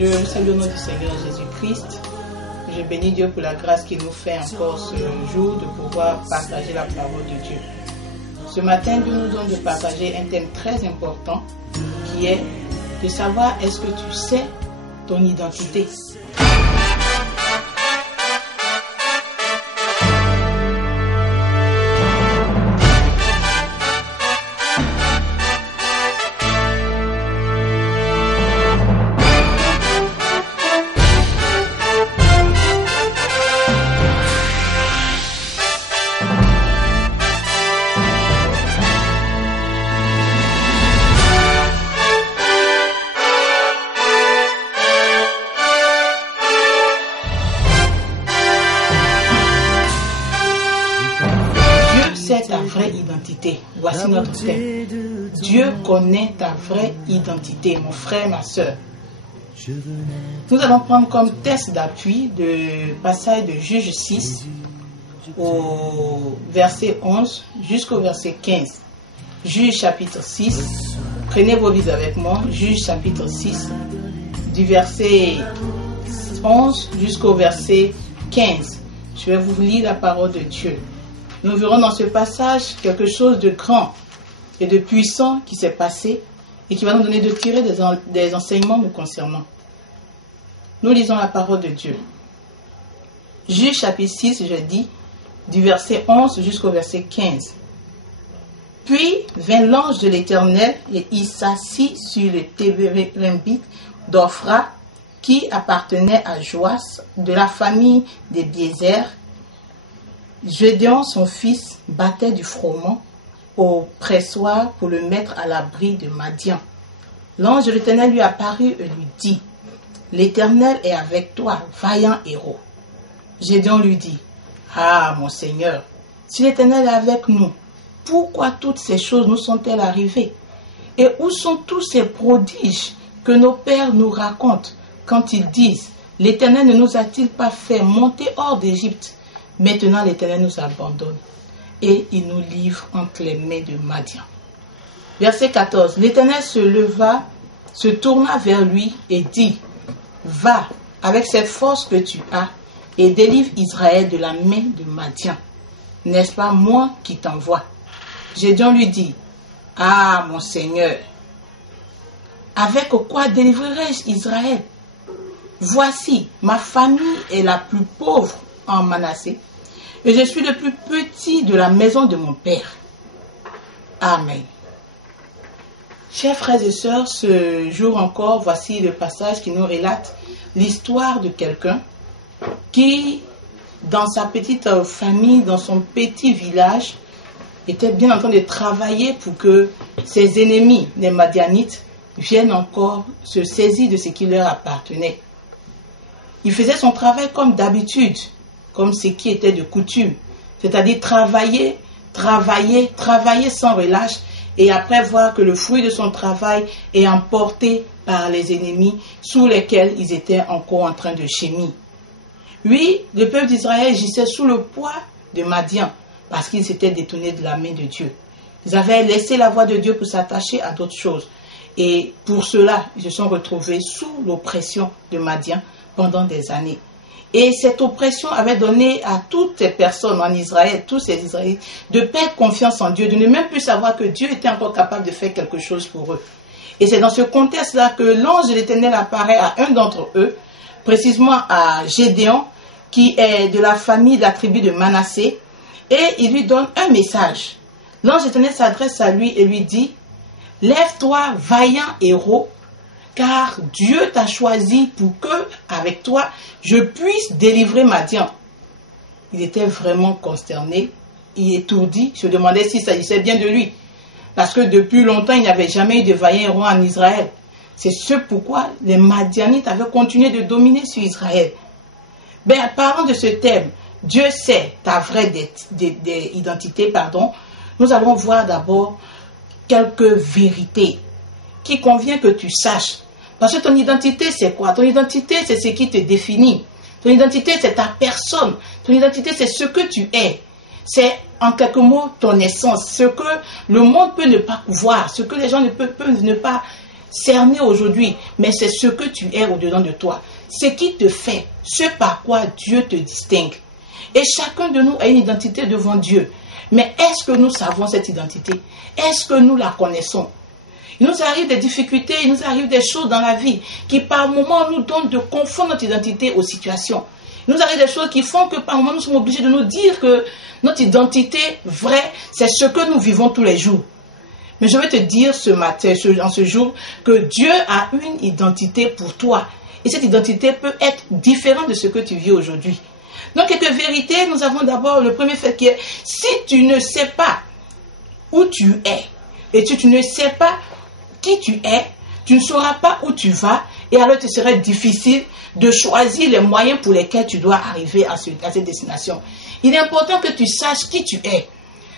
Je salue au nom du Seigneur Jésus-Christ. Je bénis Dieu pour la grâce qu'il nous fait encore ce jour de pouvoir partager la parole de Dieu. Ce matin, Dieu nous donne de partager un thème très important qui est de savoir est-ce que tu sais ton identité. Ta vraie identité. Voici notre thème. Dieu connaît ta vraie identité, mon frère, ma soeur. Nous allons prendre comme test d'appui le passage de Juge 6 au verset 11 jusqu'au verset 15. Juge chapitre 6. Prenez vos Bibles avec moi. Juge chapitre 6 du verset 11 jusqu'au verset 15. Je vais vous lire la parole de Dieu. Nous verrons dans ce passage quelque chose de grand et de puissant qui s'est passé et qui va nous donner de tirer des enseignements nous concernant. Nous lisons la parole de Dieu. Juge chapitre 6, je dis, du verset 11 jusqu'au verset 15. Puis vint l'ange de l'Éternel et il s'assit sur le tébérémbique d'Ophra qui appartenait à Joas de la famille des Biézer. Gédéon, son fils, battait du froment au pressoir pour le mettre à l'abri de Madian. L'ange de l'Éternel lui apparut et lui dit, « L'Éternel est avec toi, vaillant héros. » Gédéon lui dit, « Ah, mon Seigneur, si l'Éternel est avec nous, pourquoi toutes ces choses nous sont-elles arrivées? Et où sont tous ces prodiges que nos pères nous racontent quand ils disent, « L'Éternel ne nous a-t-il pas fait monter hors d'Égypte? Maintenant, l'Éternel nous abandonne et il nous livre entre les mains de Madian. » Verset 14. L'Éternel se leva, se tourna vers lui et dit, « Va avec cette force que tu as et délivre Israël de la main de Madian. N'est-ce pas moi qui t'envoie? » Gédéon lui dit, « Ah, mon Seigneur, avec quoi délivrerai-je Israël? Voici, ma famille est la plus pauvre en Manassé, et je suis le plus petit de la maison de mon père. » Amen. Chers frères et sœurs, ce jour encore, voici le passage qui nous relate l'histoire de quelqu'un qui, dans sa petite famille, dans son petit village, était bien en train de travailler pour que ses ennemis, les Madianites, viennent encore se saisir de ce qui leur appartenait. Il faisait son travail comme d'habitude, comme ce qui était de coutume, c'est-à-dire travailler sans relâche et après voir que le fruit de son travail est emporté par les ennemis sous lesquels ils étaient encore en train de gémir. Oui, le peuple d'Israël agissait sous le poids de Madian parce qu'ils s'étaient détournés de la main de Dieu. Ils avaient laissé la voie de Dieu pour s'attacher à d'autres choses et pour cela, ils se sont retrouvés sous l'oppression de Madian pendant des années. Et cette oppression avait donné à toutes les personnes en Israël, tous ces Israélites, de perdre confiance en Dieu, de ne même plus savoir que Dieu était encore capable de faire quelque chose pour eux. Et c'est dans ce contexte-là que l'ange de l'Éternel apparaît à un d'entre eux, précisément à Gédéon, qui est de la famille de la tribu de Manassé, et il lui donne un message. L'ange de l'Éternel s'adresse à lui et lui dit, « Lève-toi, vaillant héros, car Dieu t'a choisi pour que, avec toi, je puisse délivrer Madian. » Il était vraiment consterné, il étourdi, se demandait s'il s'agissait bien de lui. Parce que depuis longtemps, il n'y avait jamais eu de vaillant héros en Israël. C'est ce pourquoi les Madianites avaient continué de dominer sur Israël. Ben, parlant de ce thème, Dieu sait ta vraie identité, nous allons voir d'abord quelques vérités qui convient que tu saches. Parce que ton identité, c'est quoi? Ton identité, c'est ce qui te définit. Ton identité, c'est ta personne. Ton identité, c'est ce que tu es. C'est, en quelques mots, ton essence. Ce que le monde peut ne pas voir, ce que les gens ne peuvent ne pas cerner aujourd'hui, mais c'est ce que tu es au-dedans de toi. Ce qui te fait, ce par quoi Dieu te distingue. Et chacun de nous a une identité devant Dieu. Mais est-ce que nous savons cette identité? Est-ce que nous la connaissons? Il nous arrive des difficultés, il nous arrive des choses dans la vie qui par moments nous donnent de confondre notre identité aux situations. Il nous arrive des choses qui font que par moments nous sommes obligés de nous dire que notre identité vraie, c'est ce que nous vivons tous les jours. Mais je vais te dire ce matin, en ce jour, que Dieu a une identité pour toi. Et cette identité peut être différente de ce que tu vis aujourd'hui. Donc, quelques vérités, nous avons d'abord le premier fait qui est, si tu ne sais pas où tu es, et tu ne sais pas qui tu es, tu ne sauras pas où tu vas, et alors il te serait difficile de choisir les moyens pour lesquels tu dois arriver à cette destination. Il est important que tu saches qui tu es.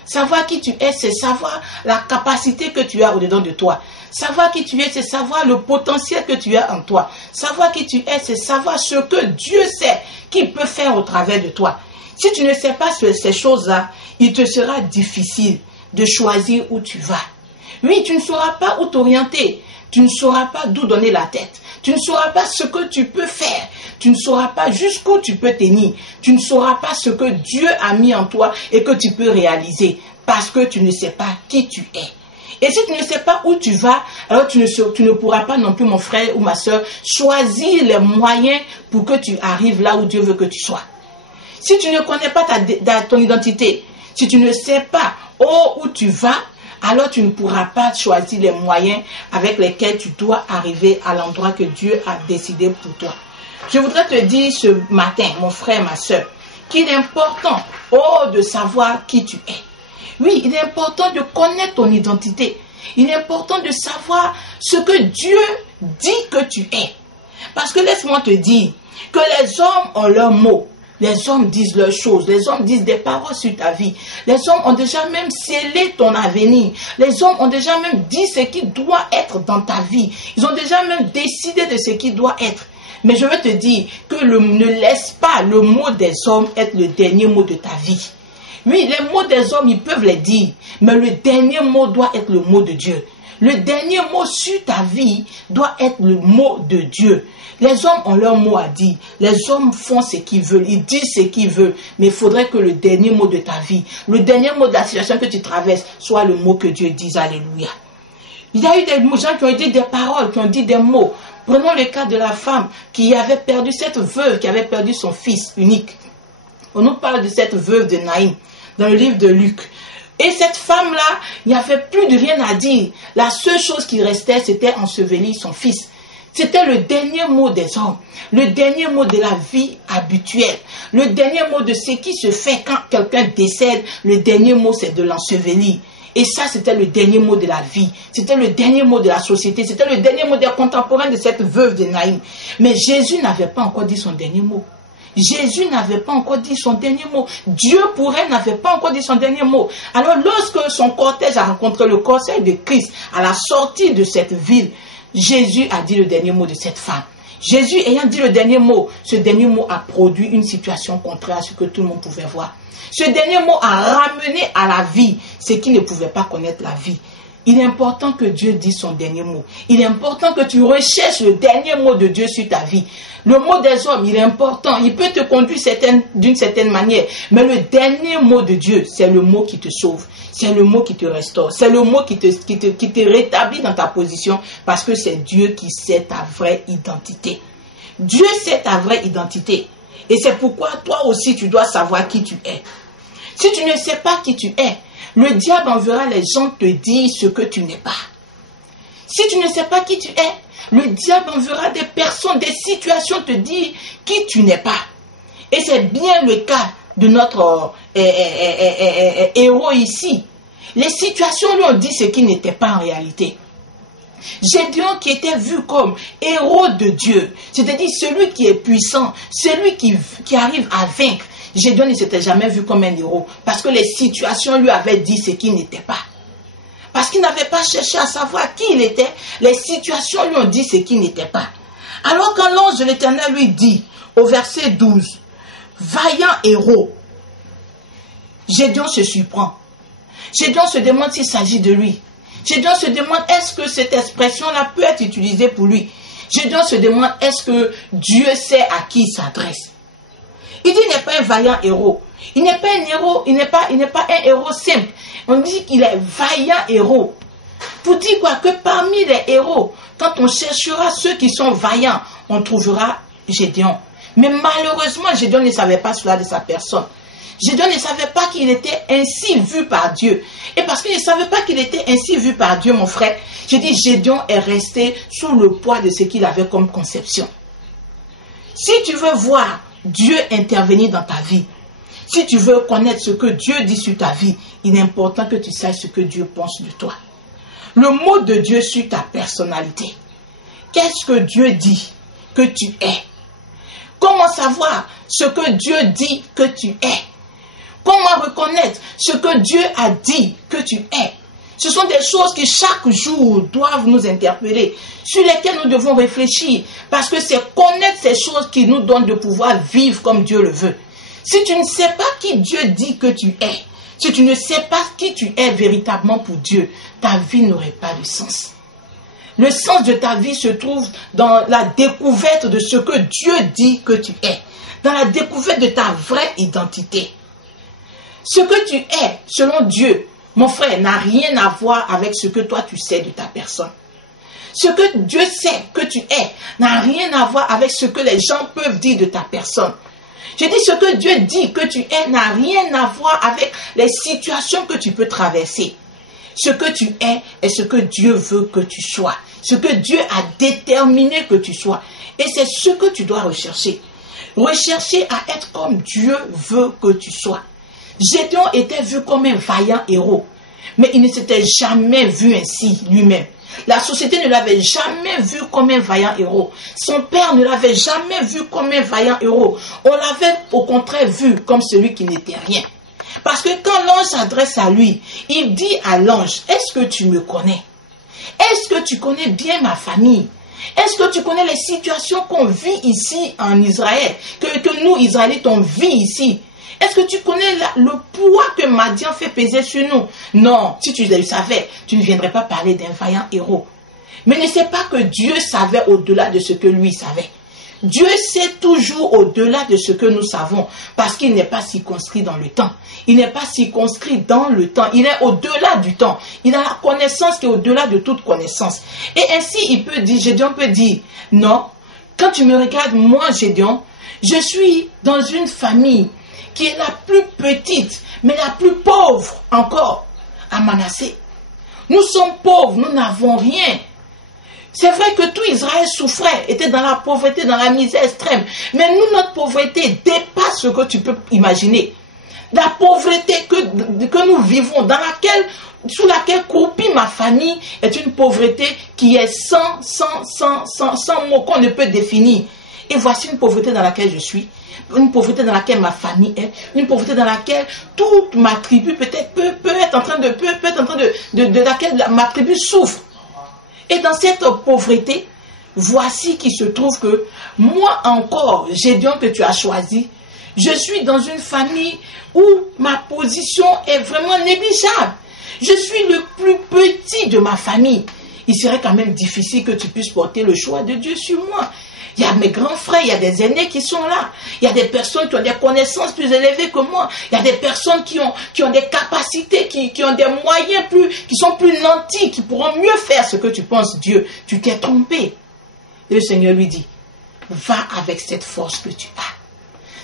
Savoir qui tu es, c'est savoir la capacité que tu as au-dedans de toi. Savoir qui tu es, c'est savoir le potentiel que tu as en toi. Savoir qui tu es, c'est savoir ce que Dieu sait qu'il peut faire au travers de toi. Si tu ne sais pas ces choses-là, il te sera difficile de choisir où tu vas. Oui, tu ne sauras pas où t'orienter. Tu ne sauras pas d'où donner la tête. Tu ne sauras pas ce que tu peux faire. Tu ne sauras pas jusqu'où tu peux tenir. Tu ne sauras pas ce que Dieu a mis en toi et que tu peux réaliser parce que tu ne sais pas qui tu es. Et si tu ne sais pas où tu vas, alors tu ne pourras pas non plus, mon frère ou ma soeur, choisir les moyens pour que tu arrives là où Dieu veut que tu sois. Si tu ne connais pas ton identité, si tu ne sais pas où tu vas, alors tu ne pourras pas choisir les moyens avec lesquels tu dois arriver à l'endroit que Dieu a décidé pour toi. Je voudrais te dire ce matin, mon frère, ma soeur, qu'il est important de savoir qui tu es. Oui, il est important de connaître ton identité. Il est important de savoir ce que Dieu dit que tu es. Parce que laisse-moi te dire que les hommes ont leurs mots. Les hommes disent leurs choses, les hommes disent des paroles sur ta vie. Les hommes ont déjà même scellé ton avenir. Les hommes ont déjà même dit ce qui doit être dans ta vie. Ils ont déjà même décidé de ce qui doit être. Mais je veux te dire que ne laisse pas le mot des hommes être le dernier mot de ta vie. Oui, les mots des hommes, ils peuvent les dire, mais le dernier mot doit être le mot de Dieu. Le dernier mot sur ta vie doit être le mot de Dieu. Les hommes ont leur mot à dire. Les hommes font ce qu'ils veulent. Ils disent ce qu'ils veulent. Mais il faudrait que le dernier mot de ta vie, le dernier mot de la situation que tu traverses, soit le mot que Dieu dise. Alléluia. Il y a eu des gens qui ont dit des paroles, qui ont dit des mots. Prenons le cas de la femme qui avait perdu, cette veuve qui avait perdu son fils unique. On nous parle de cette veuve de Naïm dans le livre de Luc. Et cette femme-là, il n'y avait plus de rien à dire. La seule chose qui restait, c'était ensevelir son fils. C'était le dernier mot des hommes, le dernier mot de la vie habituelle, le dernier mot de ce qui se fait quand quelqu'un décède, le dernier mot c'est de l'ensevelir. Et ça, c'était le dernier mot de la vie, c'était le dernier mot de la société, c'était le dernier mot des contemporains de cette veuve de Naïm. Mais Jésus n'avait pas encore dit son dernier mot. Jésus n'avait pas encore dit son dernier mot. Dieu pour elle n'avait pas encore dit son dernier mot. Alors lorsque son cortège a rencontré le cortège de Christ à la sortie de cette ville, Jésus a dit le dernier mot de cette femme. Jésus ayant dit le dernier mot, ce dernier mot a produit une situation contraire à ce que tout le monde pouvait voir. Ce dernier mot a ramené à la vie ce qui ne pouvait pas connaître la vie. Il est important que Dieu dise son dernier mot. Il est important que tu recherches le dernier mot de Dieu sur ta vie. Le mot des hommes, il est important. Il peut te conduire d'une certaine manière. Mais le dernier mot de Dieu, c'est le mot qui te sauve. C'est le mot qui te restaure. C'est le mot qui te rétablit dans ta position. Parce que c'est Dieu qui sait ta vraie identité. Dieu sait ta vraie identité. Et c'est pourquoi toi aussi, tu dois savoir qui tu es. Si tu ne sais pas qui tu es, le diable enverra les gens te dire ce que tu n'es pas. Si tu ne sais pas qui tu es, le diable enverra des personnes, des situations te dire qui tu n'es pas. Et c'est bien le cas de notre héros ici. Les situations lui ont dit ce qui n'était pas en réalité. Gédéon qui était vu comme héros de Dieu, c'est-à-dire celui qui est puissant, celui qui arrive à vaincre. Gédéon ne s'était jamais vu comme un héros parce que les situations lui avaient dit ce qu'il n'était pas. Parce qu'il n'avait pas cherché à savoir qui il était, les situations lui ont dit ce qu'il n'était pas. Alors quand l'ange de l'Éternel lui dit, au verset 12, « Vaillant héros », Gédéon se surprend. Gédéon se demande s'il s'agit de lui. Gédéon se demande, est-ce que cette expression-là peut être utilisée pour lui? Gédéon se demande, est-ce que Dieu sait à qui il s'adresse? Il dit, il n'est pas un vaillant héros. Il n'est pas un héros, il n'est pas un héros simple. On dit qu'il est vaillant héros. Pour dire quoi? Que parmi les héros, quand on cherchera ceux qui sont vaillants, on trouvera Gédéon. Mais malheureusement, Gédéon ne savait pas cela de sa personne. Gédéon ne savait pas qu'il était ainsi vu par Dieu. Et parce qu'il ne savait pas qu'il était ainsi vu par Dieu, mon frère, j'ai dit, Gédéon est resté sous le poids de ce qu'il avait comme conception. Si tu veux voir Dieu intervenir dans ta vie, si tu veux connaître ce que Dieu dit sur ta vie, il est important que tu saches ce que Dieu pense de toi. Le mot de Dieu sur ta personnalité. Qu'est-ce que Dieu dit que tu es? Comment savoir ce que Dieu dit que tu es? Comment reconnaître ce que Dieu a dit que tu es? Ce sont des choses qui chaque jour doivent nous interpeller, sur lesquelles nous devons réfléchir, parce que c'est connaître ces choses qui nous donnent de pouvoir vivre comme Dieu le veut. Si tu ne sais pas qui Dieu dit que tu es, si tu ne sais pas qui tu es véritablement pour Dieu, ta vie n'aurait pas de sens. Le sens de ta vie se trouve dans la découverte de ce que Dieu dit que tu es, dans la découverte de ta vraie identité. Ce que tu es, selon Dieu, mon frère, n'a rien à voir avec ce que toi tu sais de ta personne. Ce que Dieu sait que tu es n'a rien à voir avec ce que les gens peuvent dire de ta personne. Je dis, ce que Dieu dit que tu es n'a rien à voir avec les situations que tu peux traverser. Ce que tu es est ce que Dieu veut que tu sois. Ce que Dieu a déterminé que tu sois. Et c'est ce que tu dois rechercher. Rechercher à être comme Dieu veut que tu sois. Gédéon était vu comme un vaillant héros. Mais il ne s'était jamais vu ainsi lui-même. La société ne l'avait jamais vu comme un vaillant héros. Son père ne l'avait jamais vu comme un vaillant héros. On l'avait au contraire vu comme celui qui n'était rien. Parce que quand l'ange s'adresse à lui, il dit à l'ange, est-ce que tu me connais? Est-ce que tu connais bien ma famille? Est-ce que tu connais les situations qu'on vit ici en Israël? Que nous, Israélites, on vit ici? Est-ce que tu connais le poids que Madian fait peser sur nous? Non, si tu le savais, tu ne viendrais pas parler d'un vaillant héros. Mais ne sais pas que Dieu savait au-delà de ce que lui savait. Dieu sait toujours au-delà de ce que nous savons, parce qu'il n'est pas circonscrit dans le temps. Il n'est pas circonscrit dans le temps. Il est au-delà du temps. Il a la connaissance qui est au-delà de toute connaissance. Et ainsi, il peut dire, Gédéon peut dire, non, quand tu me regardes, moi, Gédéon, je suis dans une famille qui est la plus petite, mais la plus pauvre encore à Manassé. Nous sommes pauvres, nous n'avons rien. C'est vrai que tout Israël souffrait, était dans la pauvreté, dans la misère extrême. Mais nous, notre pauvreté dépasse ce que tu peux imaginer. La pauvreté que nous vivons, sous laquelle croupit ma famille, est une pauvreté qui est sans mots qu'on ne peut définir. Et voici une pauvreté dans laquelle je suis. Une pauvreté dans laquelle ma famille est, une pauvreté dans laquelle toute ma tribu peut être en train de laquelle ma tribu souffre. Et dans cette pauvreté, voici qu'il se trouve que moi encore, Gédéon que tu as choisi, je suis dans une famille où ma position est vraiment négligeable. Je suis le plus petit de ma famille. Il serait quand même difficile que tu puisses porter le choix de Dieu sur moi. Il y a mes grands frères, il y a des aînés qui sont là. Il y a des personnes qui ont des connaissances plus élevées que moi. Il y a des personnes qui ont des capacités, qui ont des moyens qui sont plus nantis, qui pourront mieux faire ce que tu penses. Dieu, tu t'es trompé. Et le Seigneur lui dit, va avec cette force que tu as.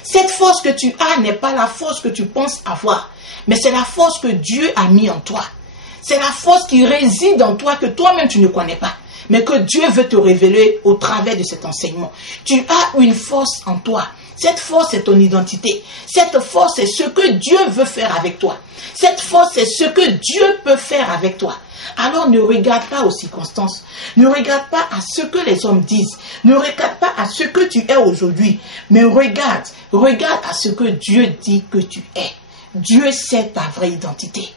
Cette force que tu as n'est pas la force que tu penses avoir, mais c'est la force que Dieu a mis en toi. C'est la force qui réside en toi que toi-même tu ne connais pas, mais que Dieu veut te révéler au travers de cet enseignement. Tu as une force en toi. Cette force est ton identité. Cette force est ce que Dieu veut faire avec toi. Cette force est ce que Dieu peut faire avec toi. Alors ne regarde pas aux circonstances. Ne regarde pas à ce que les hommes disent. Ne regarde pas à ce que tu es aujourd'hui. Mais regarde à ce que Dieu dit que tu es. Dieu sait ta vraie identité.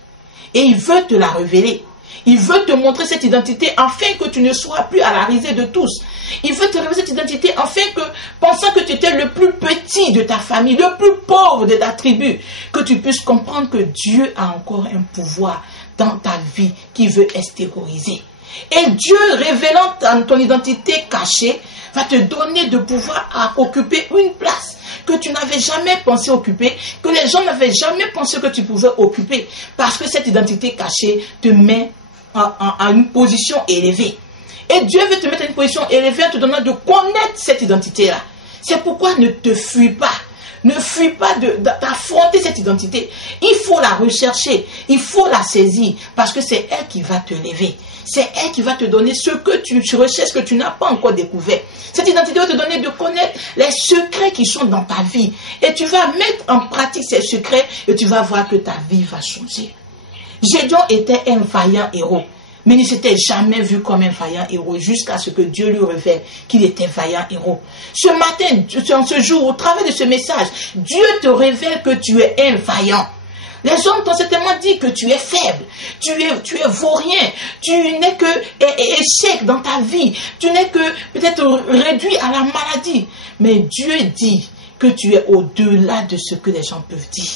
Et il veut te la révéler. Il veut te montrer cette identité afin que tu ne sois plus à la risée de tous. Il veut te révéler cette identité afin que, pensant que tu étais le plus petit de ta famille, le plus pauvre de ta tribu, que tu puisses comprendre que Dieu a encore un pouvoir dans ta vie qui veut extérioriser. Et Dieu, révélant ton identité cachée, va te donner de pouvoir à occuper une place que tu n'avais jamais pensé occuper, que les gens n'avaient jamais pensé que tu pouvais occuper, parce que cette identité cachée te met à une position élevée. Et Dieu veut te mettre à une position élevée en te donnant de connaître cette identité-là. C'est pourquoi ne te fuis pas. Ne fuis pas d'affronter cette identité. Il faut la rechercher, il faut la saisir, parce que c'est elle qui va te lever. C'est elle qui va te donner ce que tu recherches, que tu n'as pas encore découvert. Cette identité va te donner de connaître les secrets qui sont dans ta vie. Et tu vas mettre en pratique ces secrets et tu vas voir que ta vie va changer. Gédéon était un vaillant héros. Mais il ne s'était jamais vu comme un vaillant héros jusqu'à ce que Dieu lui révèle qu'il était vaillant héros. Ce matin, en ce jour, au travers de ce message, Dieu te révèle que tu es un vaillant. Les hommes t'ont certainement dit que tu es faible, tu es vaurien, tu n'es que échec dans ta vie, tu n'es que peut-être réduit à la maladie. Mais Dieu dit que tu es au-delà de ce que les gens peuvent dire.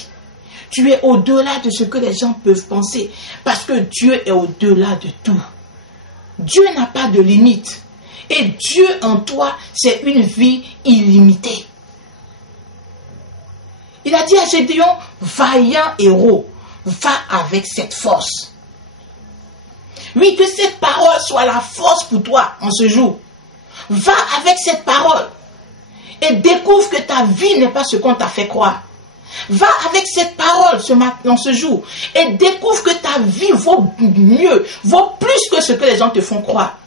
Tu es au-delà de ce que les gens peuvent penser. Parce que Dieu est au-delà de tout. Dieu n'a pas de limite. Et Dieu en toi, c'est une vie illimitée. Il a dit à Gédéon, vaillant héros, va avec cette force. Oui, que cette parole soit la force pour toi en ce jour. Va avec cette parole. Et découvre que ta vie n'est pas ce qu'on t'a fait croire. Va avec cette parole dans ce jour et découvre que ta vie vaut mieux, vaut plus que ce que les gens te font croire.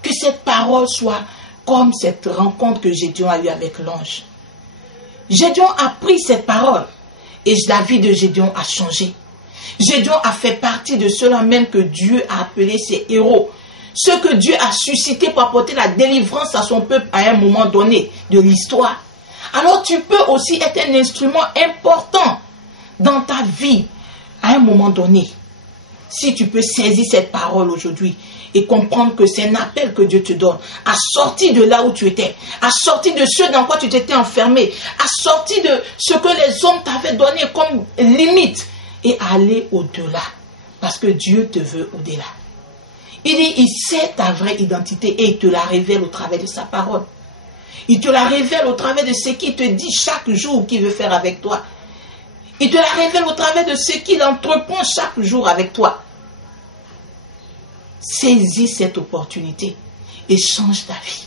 Que cette parole soit comme cette rencontre que Gédéon a eue avec l'ange. Gédéon a pris cette parole et la vie de Gédéon a changé. Gédéon a fait partie de ceux-là même que Dieu a appelés ses héros. Ceux que Dieu a suscités pour apporter la délivrance à son peuple à un moment donné de l'histoire. Alors tu peux aussi être un instrument important dans ta vie à un moment donné. Si tu peux saisir cette parole aujourd'hui et comprendre que c'est un appel que Dieu te donne, à sortir de là où tu étais, à sortir de ce dans quoi tu t'étais enfermé, à sortir de ce que les hommes t'avaient donné comme limite et aller au-delà. Parce que Dieu te veut au-delà. Il dit, il sait ta vraie identité et il te la révèle au travers de sa parole. Il te la révèle au travers de ce qu'il te dit chaque jour qu'il veut faire avec toi. Il te la révèle au travers de ce qu'il entreprend chaque jour avec toi. Saisis cette opportunité et change ta vie.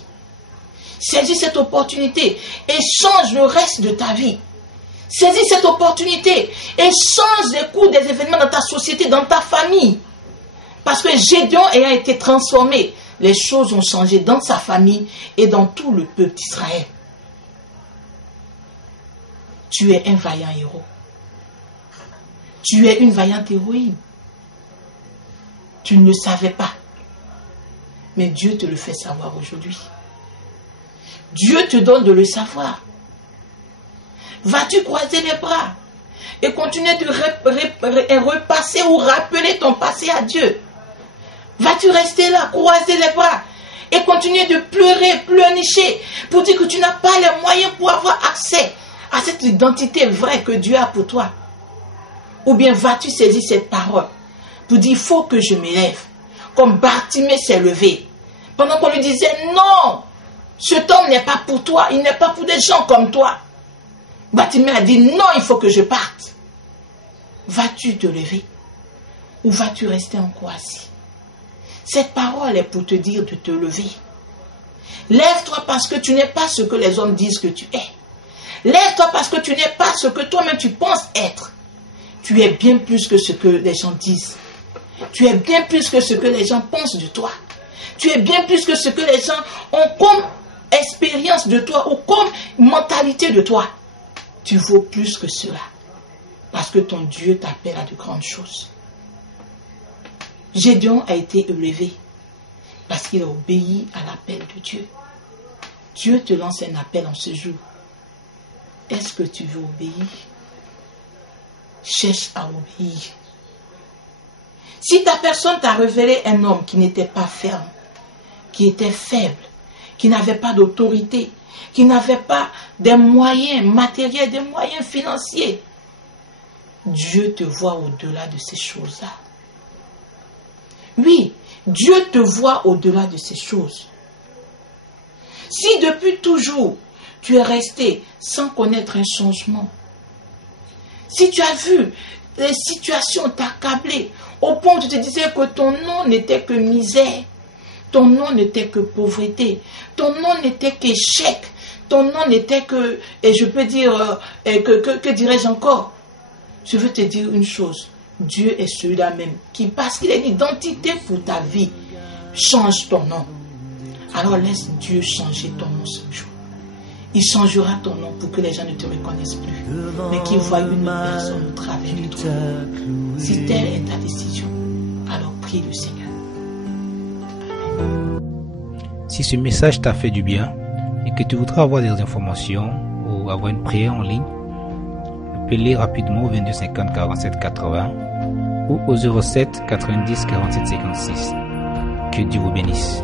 Saisis cette opportunité et change le reste de ta vie. Saisis cette opportunité et change les cours des événements dans ta société, dans ta famille. Parce que Gédéon ayant été transformé, les choses ont changé dans sa famille et dans tout le peuple d'Israël. Tu es un vaillant héros. Tu es une vaillante héroïne. Tu ne le savais pas. Mais Dieu te le fait savoir aujourd'hui. Dieu te donne de le savoir. Vas-tu croiser les bras et continuer de repasser ou rappeler ton passé à Dieu? Vas-tu rester là, croiser les bras et continuer de pleurer, pleurnicher pour dire que tu n'as pas les moyens pour avoir accès à cette identité vraie que Dieu a pour toi? Ou bien vas-tu saisir cette parole pour dire, il faut que je m'élève, comme Bartimée s'est levé, pendant qu'on lui disait, non, cet homme n'est pas pour toi, il n'est pas pour des gens comme toi. Bartimée a dit, non, il faut que je parte. Vas-tu te lever ou vas-tu rester encore assis? Cette parole est pour te dire de te lever. Lève-toi parce que tu n'es pas ce que les hommes disent que tu es. Lève-toi parce que tu n'es pas ce que toi-même tu penses être. Tu es bien plus que ce que les gens disent. Tu es bien plus que ce que les gens pensent de toi. Tu es bien plus que ce que les gens ont comme expérience de toi ou comme mentalité de toi. Tu vaux plus que cela. Parce que ton Dieu t'appelle à de grandes choses. Gédéon a été élevé parce qu'il a obéi à l'appel de Dieu. Dieu te lance un appel en ce jour. Est-ce que tu veux obéir? Cherche à obéir. Si ta personne t'a révélé un homme qui n'était pas ferme, qui était faible, qui n'avait pas d'autorité, qui n'avait pas des moyens matériels, des moyens financiers, Dieu te voit au-delà de ces choses-là. Oui, Dieu te voit au-delà de ces choses. Si depuis toujours, tu es resté sans connaître un changement, si tu as vu les situations t'accabler, au point où tu te disais que ton nom n'était que misère, ton nom n'était que pauvreté, ton nom n'était qu'échec, ton nom n'était que, et je peux dire, que dirais-je encore? Je veux te dire une chose, Dieu est celui-là même qui, parce qu'il est l'identité pour ta vie, change ton nom. Alors laisse Dieu changer ton nom ce jour. Il changera ton nom pour que les gens ne te reconnaissent plus, mais qu'ils voient une personne au travers de toi. Si telle est ta décision, alors prie le Seigneur. Amen. Si ce message t'a fait du bien et que tu voudrais avoir des informations ou avoir une prière en ligne, appelez rapidement au 22 50 47 80 ou au 07 90 47 56. Que Dieu vous bénisse.